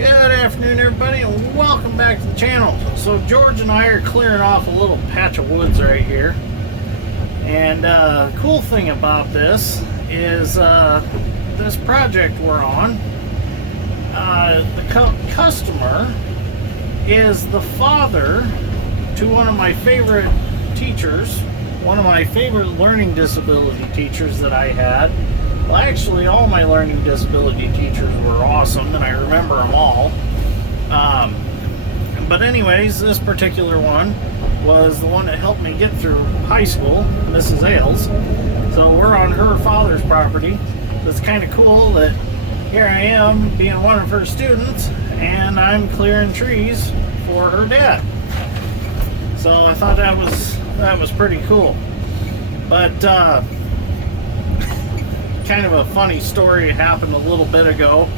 Good afternoon, everybody, and welcome back to the channel. So George and I are clearing off a little patch of woods right here. And the cool thing about this is this project we're on, the customer is the father to one of my favorite teachers, one of my favorite learning disability teachers that I had. Well, actually, all my learning disability teachers were awesome, and I remember them all. But anyways, this particular one was the one that helped me get through high school, Mrs. Ailes. So we're on her father's property. It's kind of cool that here I am being one of her students, and I'm clearing trees for her dad. So I thought that was pretty cool. But kind of a funny story happened a little bit ago.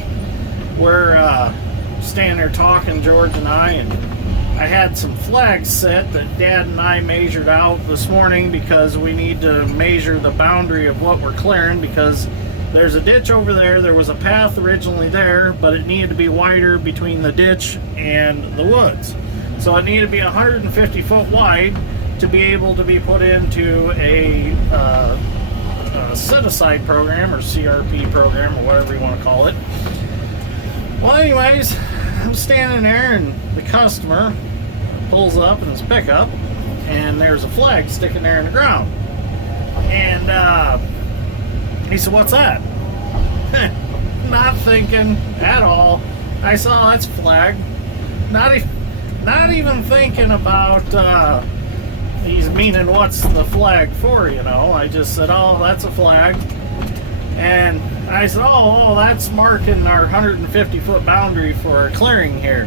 We're standing there talking, George and I had some flags set that Dad and I measured out this morning because we need to measure the boundary of what we're clearing, because there's a ditch over there. There was a path originally there, but it needed to be wider between the ditch and the woods. So it needed to be 150 foot wide to be able to be put into a set-aside program or CRP program or whatever you want to call it. Well, anyways, I'm standing there and the customer pulls up in his pickup and there's a flag sticking there in the ground. And he said, "What's that?" Not thinking at all. I saw that's a flag. Not even thinking about he's meaning what's the flag for, you know. I just said, "Oh, that's a flag." And I said, oh, that's marking our 150 foot boundary for clearing here.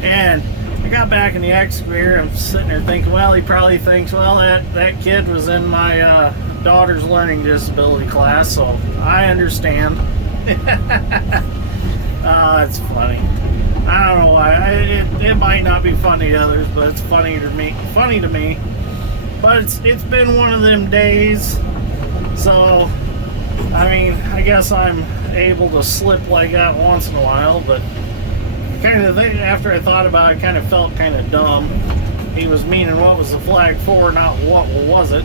And I got back in the excavator. I'm sitting there thinking, well, he probably thinks, well, that kid was in my daughter's learning disability class, so I understand. It's funny. I don't know why. It might not be funny to others, but it's funny to me. But it's been one of them days, so I mean, I guess I'm able to slip like that once in a while. But kind of after I thought about it, kind of felt kind of dumb. He was meaning what was the flag for, not what was it.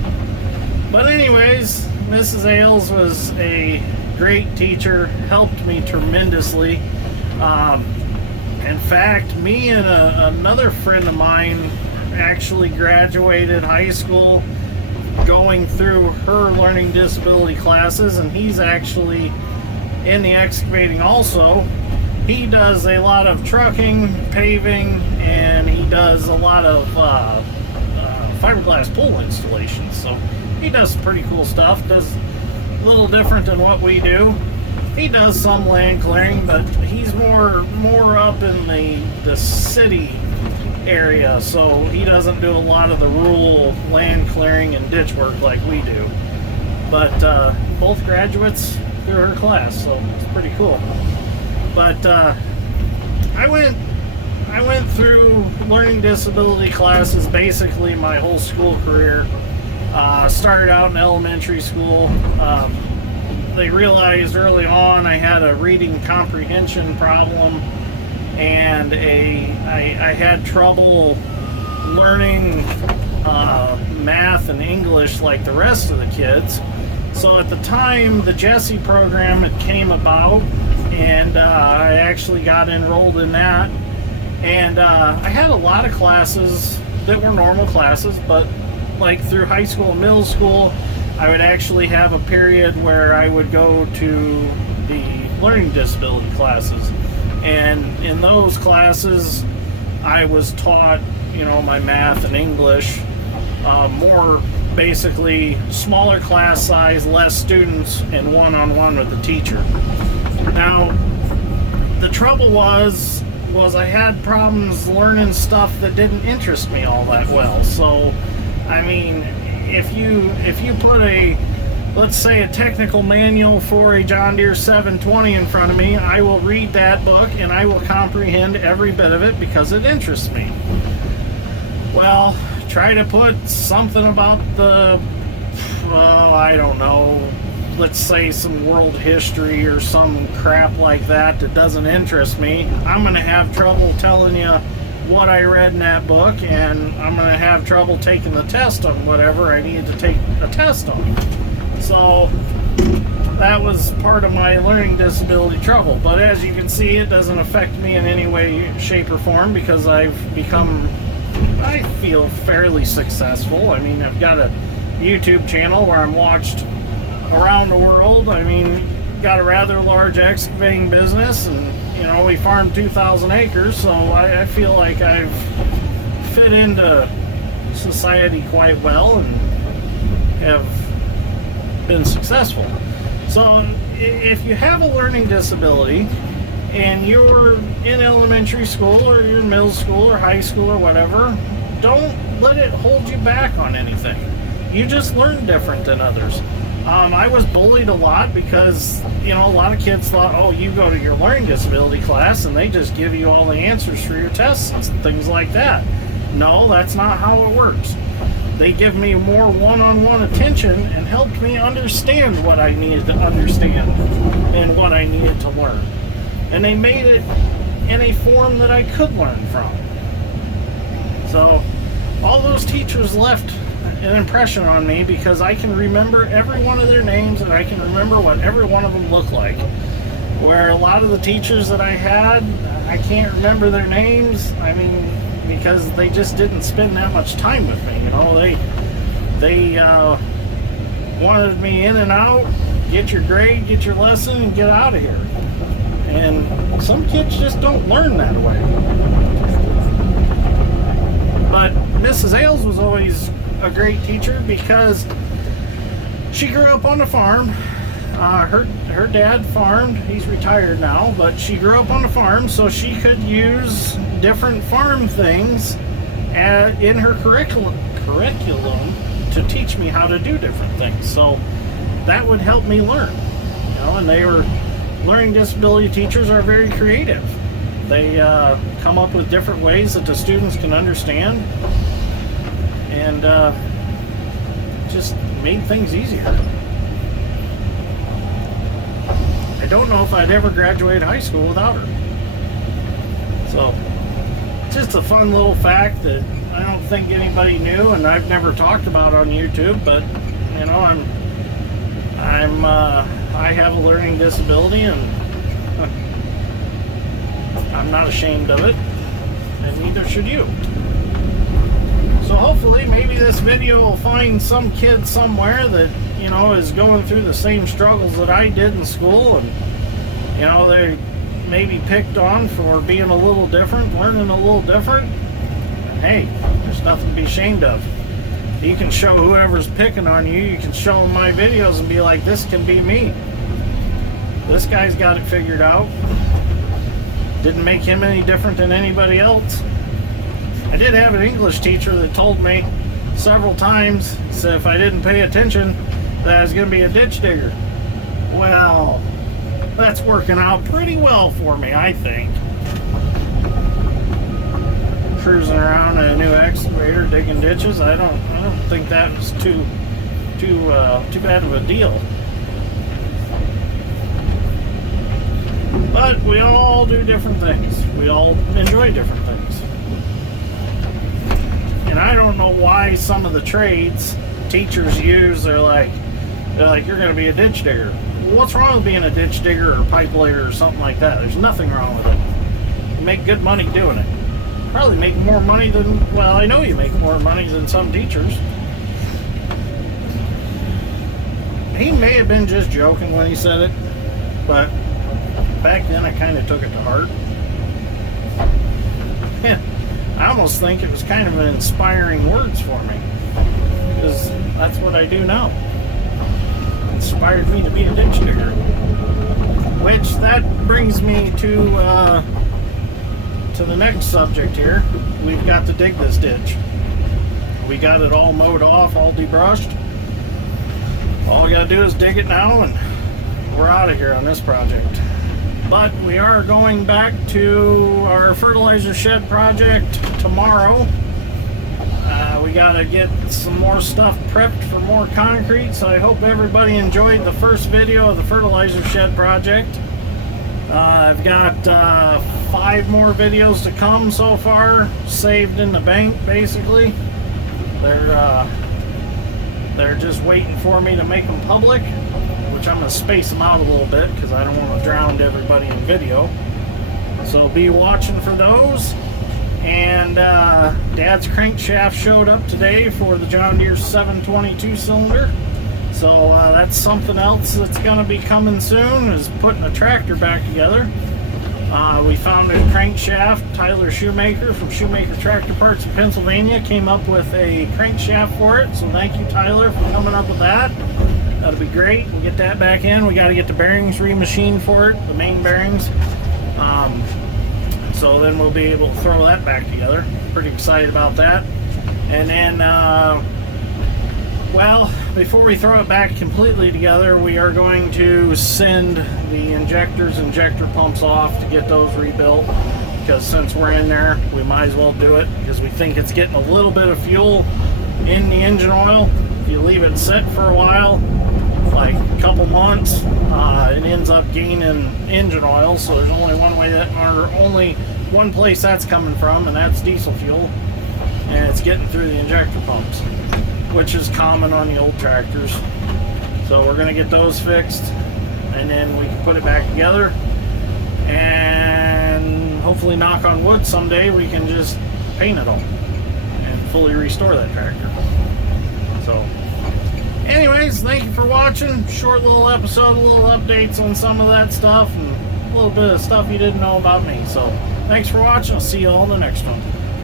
But anyways, Mrs. Ailes was a great teacher, helped me tremendously. In fact, me and another friend of mine actually graduated high school going through her learning disability classes, and he's actually in the excavating also. He does a lot of trucking, paving, and he does a lot of fiberglass pole installations. So he does some pretty cool stuff. Does a little different than what we do. He does some land clearing, but he's more up in the city area, so he doesn't do a lot of the rural land clearing and ditch work like we do. But both graduates through her class, so it's pretty cool. But I went through learning disability classes basically my whole school career. Started out in elementary school. They realized early on I had a reading comprehension problem, and I had trouble learning math and English like the rest of the kids. So at the time the Jesse program had came about, and I actually got enrolled in that. And I had a lot of classes that were normal classes, but like through high school and middle school, I would actually have a period where I would go to the learning disability classes. And in those classes, I was taught, my math and English, more basically smaller class size, less students, and one-on-one with the teacher. Now, the trouble was I had problems learning stuff that didn't interest me all that well. So, I mean, if you put let's say a technical manual for a John Deere 720 in front of me, I will read that book and I will comprehend every bit of it because it interests me. Well, try to put something about the, I don't know, let's say some world history or some crap like that doesn't interest me, I'm going to have trouble telling you what I read in that book, and I'm going to have trouble taking the test on whatever I need to take a test on. So that was part of my learning disability trouble. But as you can see, it doesn't affect me in any way, shape, or form, because I've become, I feel, fairly successful. I mean, I've got a YouTube channel where I'm watched around the world. I mean, got a rather large excavating business, and you know, we farm 2,000 acres, so I feel like I've fit into society quite well and have been successful. So if you have a learning disability and you're in elementary school or you're in middle school or high school or whatever, don't let it hold you back on anything. You just learn different than others. I was bullied a lot because, you know, a lot of kids thought, oh, you go to your learning disability class and they just give you all the answers for your tests and things like that. No, that's not how it works. They give me more one-on-one attention and helped me understand what I needed to understand and what I needed to learn. And they made it in a form that I could learn from. So all those teachers left an impression on me because I can remember every one of their names and I can remember what every one of them looked like. Where a lot of the teachers that I had, I can't remember their names. I mean, because they just didn't spend that much time with me. You know, they wanted me in and out, get your grade, get your lesson, and get out of here. And some kids just don't learn that way. But Mrs. Ailes was always a great teacher because she grew up on a farm. Her dad farmed. He's retired now, but she grew up on a farm, so she could use different farm things in her curriculum to teach me how to do different things. So that would help me learn. You know, and learning disability teachers are very creative. They come up with different ways that the students can understand, and just made things easier. I don't know if I'd ever graduate high school without her. So, just a fun little fact that I don't think anybody knew, and I've never talked about on YouTube. But you know, I have a learning disability, and I'm not ashamed of it, and neither should you. So hopefully, maybe this video will find some kid somewhere that, you know, is going through the same struggles that I did in school, and you know, they may be picked on for being a little different, learning a little different. And hey, there's nothing to be ashamed of. You can show whoever's picking on you, you can show them my videos and be like, this can be me. This guy's got it figured out. Didn't make him any different than anybody else. I did have an English teacher that told me several times, said if I didn't pay attention, that I was going to be a ditch digger. Well, that's working out pretty well for me, I think. Cruising around in a new excavator, digging ditches. I don't think that was too bad of a deal. But we all do different things. We all enjoy different things. And I don't know why some of the trades teachers use, they're like, you're going to be a ditch digger. Well, what's wrong with being a ditch digger or a pipe layer or something like that? There's nothing wrong with it. You make good money doing it. Probably make more money than, well, I know you make more money than some teachers. He may have been just joking when he said it, but back then I kind of took it to heart. I almost think it was kind of an inspiring words for me, because that's what I do now. It inspired me to be a ditch digger. Which, that brings me to the next subject here. We've got to dig this ditch. We got it all mowed off, all debrushed. All we gotta do is dig it now, and we're out of here on this project. But we are going back to our fertilizer shed project tomorrow. we got to get some more stuff prepped for more concrete. So I hope everybody enjoyed the first video of the fertilizer shed project. I've got 5 more videos to come so far, saved in the bank basically. They're just waiting for me to make them public, which I'm going to space them out a little bit because I don't want to drown everybody in video. So be watching for those. And Dad's crankshaft showed up today for the John Deere 722 cylinder. So that's something else that's going to be coming soon, is putting a tractor back together. We found a crankshaft. Tyler Shoemaker from Shoemaker Tractor Parts in Pennsylvania came up with a crankshaft for it. So thank you, Tyler, for coming up with that. That'll be great. We'll get that back in. We got to get the bearings remachined for it, the main bearings. So then we'll be able to throw that back together. Pretty excited about that. And then, well, before we throw it back completely together, we are going to send the injector pumps off to get those rebuilt. Because since we're in there, we might as well do it, because we think it's getting a little bit of fuel in the engine oil. If you leave it set for a while, like a couple months, it ends up gaining engine oil. So there's only one way that, or only one place that's coming from, and that's diesel fuel, and it's getting through the injector pumps, which is common on the old tractors. So we're going to get those fixed, and then we can put it back together, and hopefully, knock on wood, someday we can just paint it all and fully restore that tractor. So anyways, thank you for watching. Short little episode, little updates on some of that stuff, and a little bit of stuff you didn't know about me. So thanks for watching. I'll see you all in the next one.